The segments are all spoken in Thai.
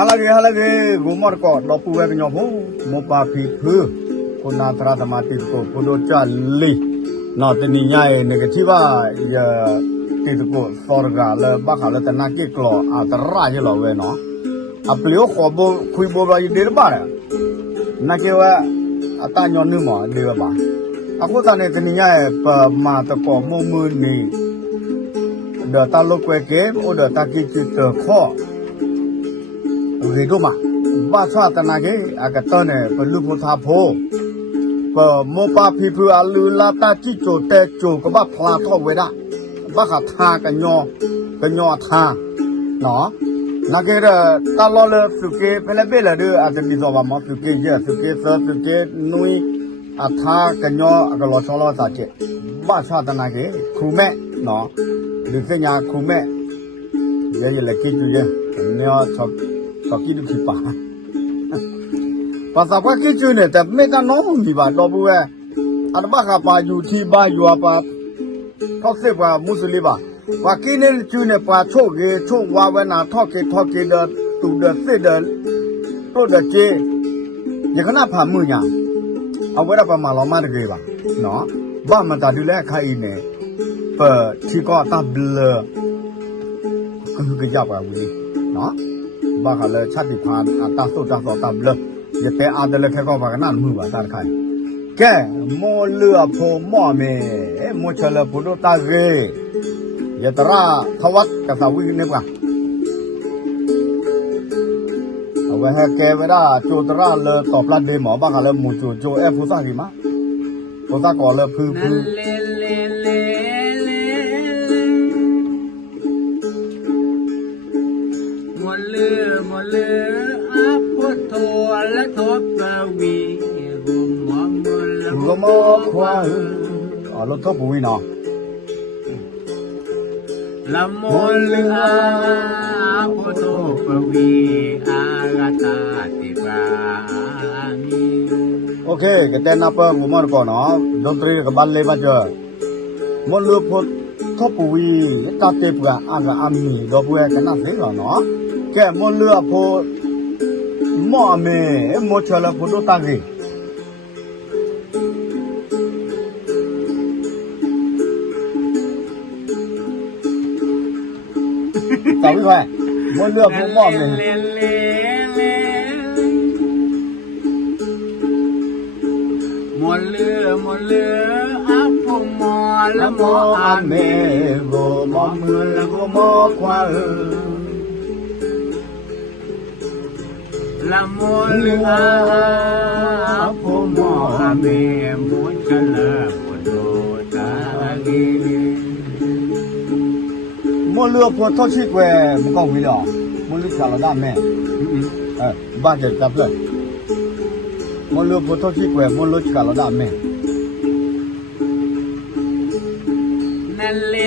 halage gumar ko dopu we nyo phu mo pa phi phu kuna thara tamati ko podo cha li no tani nya ye negative ya ti ko sorga le ba kha le tana ki klo a tara ye lo we no aplio kho bo khui bo ba de ba na ke wa ata nyo nu mo de ba aku tane tani nya ye pa ma ta ko mo mu ni de ta lo kwe ke o de ta ki chi te kho Udah mah, bahasa tanah ke, agak tanah perlu putar po. Mopa pipu alu lata cicu tecu kebab plato weda, bakat ha kenyo ha, no. Nak kira kalau le suke pelabela dia ada di bawah mak suke je, suke nui atha kenyo agak losolo saja. Bahasa tanah ke, kume, no. Di sini kume, jadi lagi tu je, ni cok. Kaki tu kipa. Pasal apa kicu ni? Tapi mereka normal ni bah. Dobu ada bah apa juti bah apa. Kau siapa Muslim bah. Kaki ni kicu ni bah cok wawan thok ke dah tu dah sedar tu dah je. Jadi kenapa munya? Awak apa malam ada bah? No. Bah mana tadi le kai ni. Cikgu tak bela. Kerja apa ni? No. Bakal cari pan atas tu dah tak belum. Jadi ada lagi kau bagai nan muka tak kai. Ke mau lua po mau me, mau cela pudu tage. Ya tera thawat kasawi ni bukan. Awak ke benda cutera le toplat demo bakal muncul pusat ni mah. Pusat kalau pu. Mole apa tola topawi Gumo kwa alo topawi na La mole apa topawi agata tibani Okay kita napa ngumar ko no dontri ke balle baja mole pot topawi ta te pua aga ami do pua kana se no ke mo lua po mo ame mo chala po do tagi tahu kan mo lua po mo ame mole apa mo ame go mo kwa La mole apa mo ame mo chala podo tagi mo lua po to chi kwe mo ko wi lo mo lu cha la da me ba je ta ple mo lua po to chi kwe mo lu cha la da me na le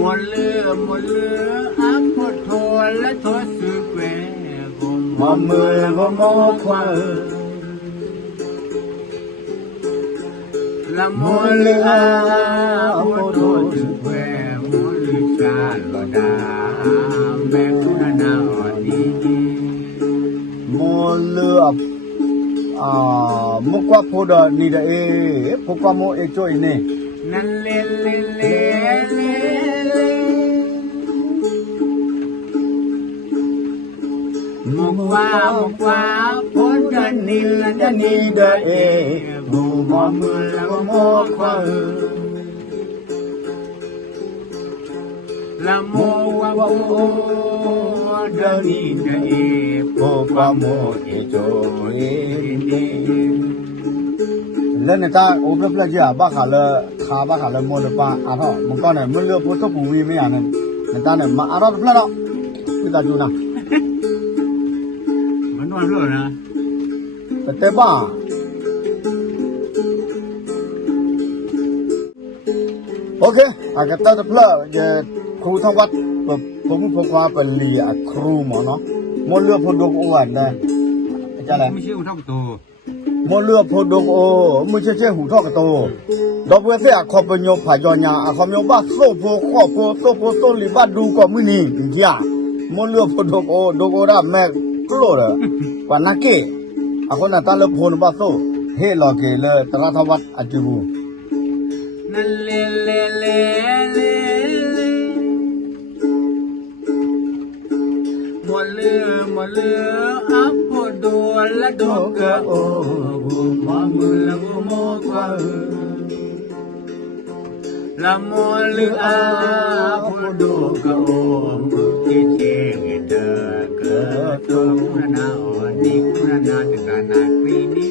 mole apa tola tosu kwe mo mo kwa La mole apa tosu kwe mole chalo da me kuna odi mo lua mo kwa po da ni da po kwa mo cho ini na le Mukwa podani ni da bu mo mo kwa La mowa podani po kwa mo cho ini lên người ta ốm đắp là gì à bác khá là mua được ba à thôi một con này mua lừa phố thuốc bù vi mấy à này người ta này mà à đó là đó người ta chú nào Vẫn còn rồi nè tế ba ok à cái ta được là giờ khu thông quát cũng phục qua phần lì à khu mà nó mua lừa phố đục ổn đây chả lẽ Mới chịu thóc tù mua lừa phố đục ô mua chơi hủ thóc cái tô ดอกเวเสียขอบโยผายญาขอบโยบ้าโซโพขอบโพโซโพโซลิบ้าดูก็มือนี่ยามเลือพดกโอดกโอราแม่กลัวเลยกว่านักเกะคนนั้นตาเลือพนบ้าโซเฮลอเกเลยตระทวัดอจูนั่นเลหมดเลืออัพพอดละดอกกะโอบุมามือละบุโมกะละมอลืออาพอดกะโอบุกิเจเดกะตุนาอนิคุนาตกะนาครีนี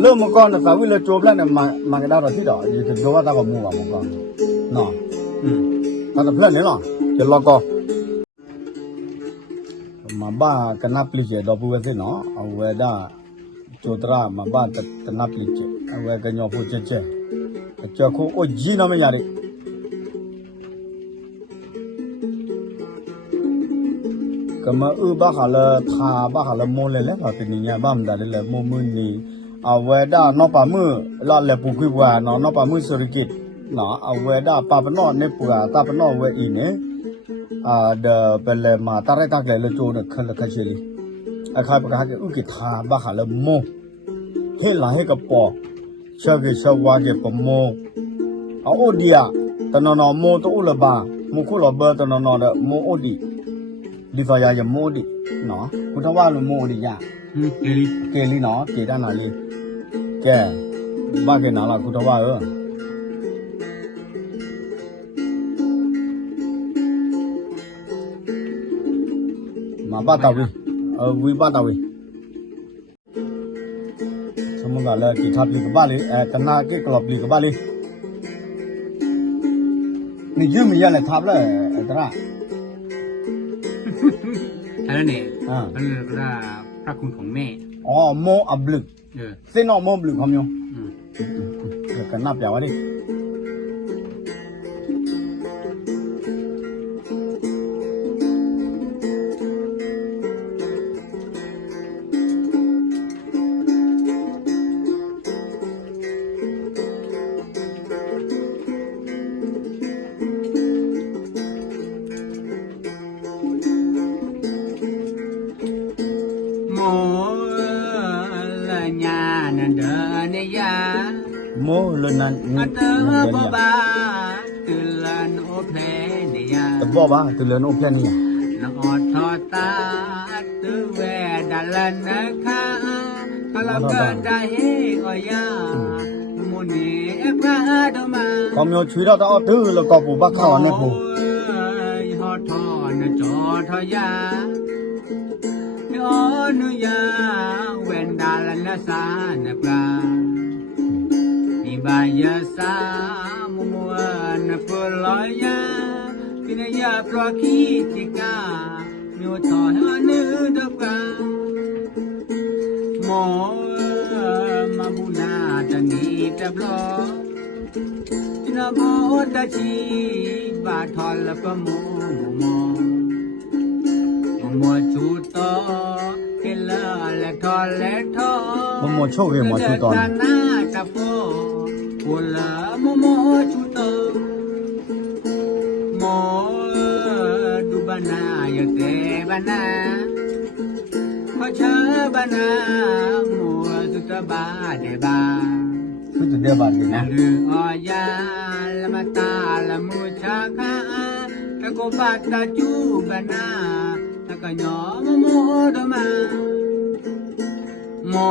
เริ่มมาก่อนนะสาวิเลโจบแล้วเนี่ยมากระดาษที่ดอกอยู่ถึงว่าตากับมูอ่ะมาก่อนเนาะตาเพื่อนเนี่ยเนาะจะรอก่อนมาบ้ากันนับลิเจดอกบัวเส้นเนาะเอาไว้ได้โจตรามาบ้ากันนับลิเจเอาไว้กันยอพูเจเจเจ้าคู่โอ้จีน่าไม่ยากเลยก็มาบ้าขาละทาบ้าขาละโมเลยแหละเราเป็นยังไงบ้างได้เลยโมมือนี่เอาไว้ได้นอป่ามือละเลยปุกว่าเนาะนอป่ามือสุริกิตเนาะเอาไว้ได้ป่าปนอเนี่ยปัวตาปนอไว้อีเนี่ยเดเป็นเลยมาตาไรตาเกลโจเนี่ยคันละคันเชลีใครประกาศอุกิทาบ้าขาละโมเฮล่ะเฮกับปอเชื่อกี่เชื่อว่ากี่ปมโมเอาโอดีอะตอนนอโมตัวอุลบาโมคุลเบอร์ตอนนอเดโมโอดีดีฟายาโมดีเนาะคุณทว่าลุโมดียาเกลีเนาะเกด้านนาลีแกบ้าแกนาละคุณทว่ามาบ้าตาวิบ้าตาวิสมมติว่าเลยกี่ทับลีกับบ้าเลยกันนาเกกลบลีกับบ้าเลยนี่ยืมมีอะไรทับเลยตระอะไรเนี่ยเป็นพระคุณของแม่อ๋อโมอับลึกเส้นนอกโมบลึกคำยงกันนับอย่างวะดิโมลนันอัตบอบาตุลันโอเพลเนียตบอบาตุลันโอเพลเนียนังอดทอตาตุเวดัลันนะคะพลังกันได้เฮกอยามุนีเอพระดมาคอมโยชุยเราต้องตื้อแล้วก็ปูบักข้าวเนี่ยปูฮอทอนจอทอยาโยนุยาเวนดาลันสานปราบายาสามุมวันพลอยากินยาพระคิจิกาโยทอหานึดกาโมมาบุนาจันีตะบลอจินาโบดาชีบาทอลปะโมโมชูโตเกลาและทอและทอโมโชคเกโมชูโตนาตะโปOla momo chuto mo dubana ya te bana pacha bana mo tuta ba de ba tuta de ba de na lu oya la mata la mu cha kha ta ko ba ta chu bana ta ka nyo momo do ma mo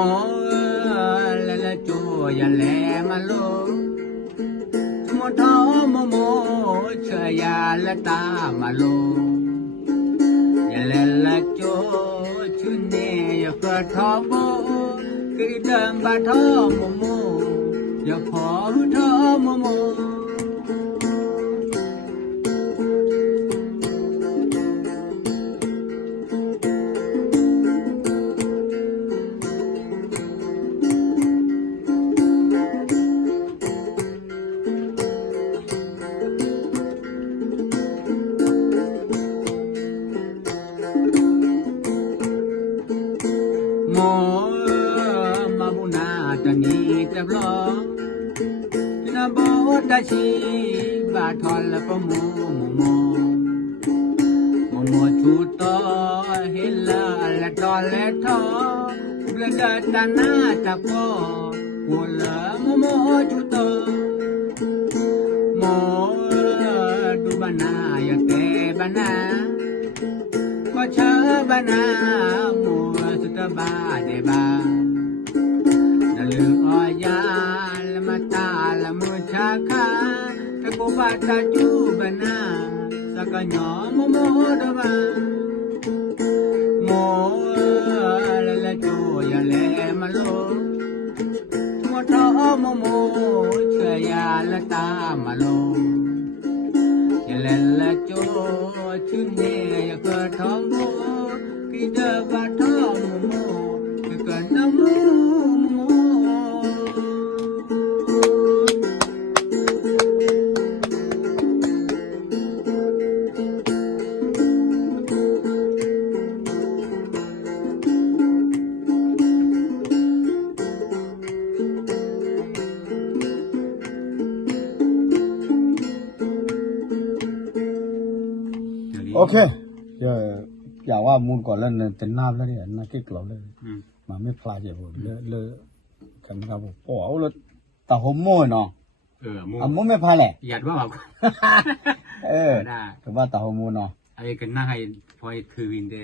la cho ya le ma lo mo tho mo cha ya la ta ma lo ya le la cho chu ne ya ka tho bo ki dam ba tho mo ya pho tho moมาบุนาจะนีจะบลอ ตาชีบาทอลละปะโมโมโมโมชูโตเฮลาละตอละทอเบลดาตานาตะโปกัวละโมโมชูโตโมดูบานาอยากแกบานาก็เชอบานาโมสุตบาเดบานาลือออยาละมาตาละมุชาคาตะโกบาตาจูบานาสักญอโมโมดบาโมละละโจยาเลมาโลโมทอโมโมเชยาละตามาโลยาเลละโจชุนเนยกะทองโมกิดะบาทอโมโมกะนะโมโม โอเคอย่าว่ามูลก่อนแล้วเนี่ยเป็นน้ำแล้วเนี่ยน่าเก็กเราเลยมาไม่พลาดอย่างผมเลยกันครับผมโอ้เอาเลยแต่ผมโม่เนาะโม่ไม่พลาดแหละ หยัดว่าแบบ ได้ แต่ว่าแต่ผมโม่เนาะ ไอ้กันหน้าให้พอยคือวินเด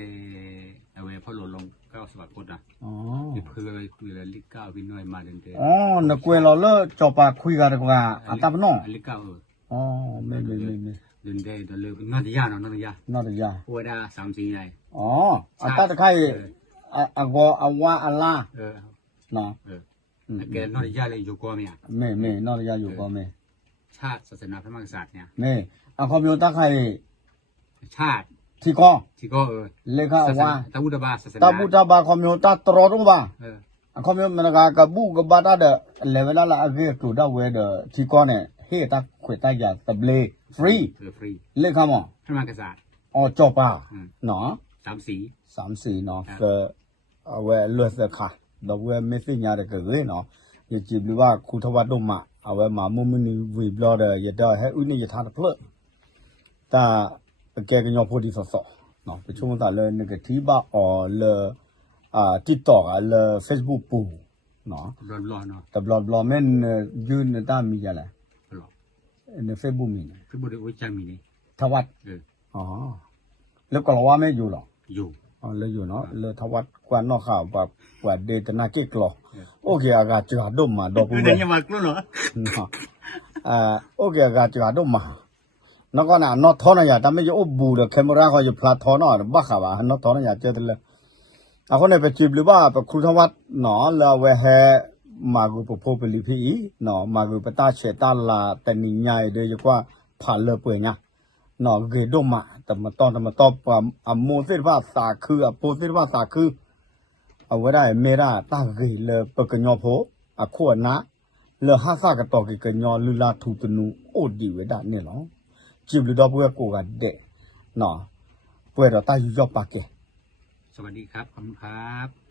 เอาไว้พอหล่นลงก็สวัสดิ์กดนะเพื่อคุยแล้วลิก้าวินน้อยมาเดินเดินนักเวลาเลิกจบปากคุยกันดีกว่าอันตับน้องลิก้าไม่เดินเดินเดินเลยนอติยาเนาะนอติยาหัวดา3-4เลยอันตับตะไคร้อากออาวาอัลลาเนาะแกนอติยาเลยอยู่ก่อนเนี่ยไม่นอติยาอยู่ก่อนไม่ชาติศาสนาพระมหากษัตริย์เนี่ยไม่อันคอมพิวตะไคร้ชาติที่ก็เลขาว่าตาบุตบาศาสนาตาบุตบาคอมพิวตะตรอรงบ้าคอมพิวมันก็บุกบาดาเดเลเวลละอเกตุดาเวเดที่ก็เนี่ยเฮตักขวดตายาตะเบลฟรีเลขามั้งพระมหากษัตริย์จบป่ะเนาะ3-4เนาะก็เอาไว้เลือดค่ะดอกเวไม่สิ่งยาเด็กเลยเนาะอย่าจีบหรือว่าคูทวัดดมเอาไว้มามุมนี้วีบลอเดอย่าได้ให้อุ้ยนี่อย่าทานเพลแต่แกก็ยอมพูดดีสอเนาะไปช่วงตาเลยนึกที่บ้าเลยTikTok เลย Facebook ปูเนาะแต่บลอแม่นยืนตามมีอะไรใน Facebook มีนะ Facebook ได้โอ้ยจังมีนี่ทวัดแล้วก็เราว่าไม่อยู่หรออยู่เลยอยู่เนาะเลยทวัดกวนนอกข่าวแบบกว่าเดตนาเกกลอโอเคอากาศจะดมมาดอกปูเนี่ยมากลัวเหรอโอเคอากาศจะดมมาแล้วก็น่ะนอทอนอย่าทำไม่จะอุบูเดแคมราเขาอยู่พลาทอนอ่ะบ้าข่าวานอทอนอย่าเจอเลยเอาคนไหนไปจีบหรือว่าไปครูทวัดเนาะแล้วเวแฮมากูปโพเปลิพีเนาะมากูปตาเชตาลาแต่นี่ใหญ่เดี๋ยวว่าผ่านเลยเปื่อยเนี่ยเนาะเกดมาแต่มาตอนโมเสสว่าสาคือโพเสสว่าสาคือเอาไว้ได้เมราตาเกเลยเปิดกันยอโพขวดนะเลยห้าซากระตอกกันยอลุลาทูตนูโอดีเวดาเนี่ยเนาะจีบหรือดอกบัวกูกันเดะเนาะเปิดเราตาอยู่ยอปากเกสวัสดีครับขอบคุณครับ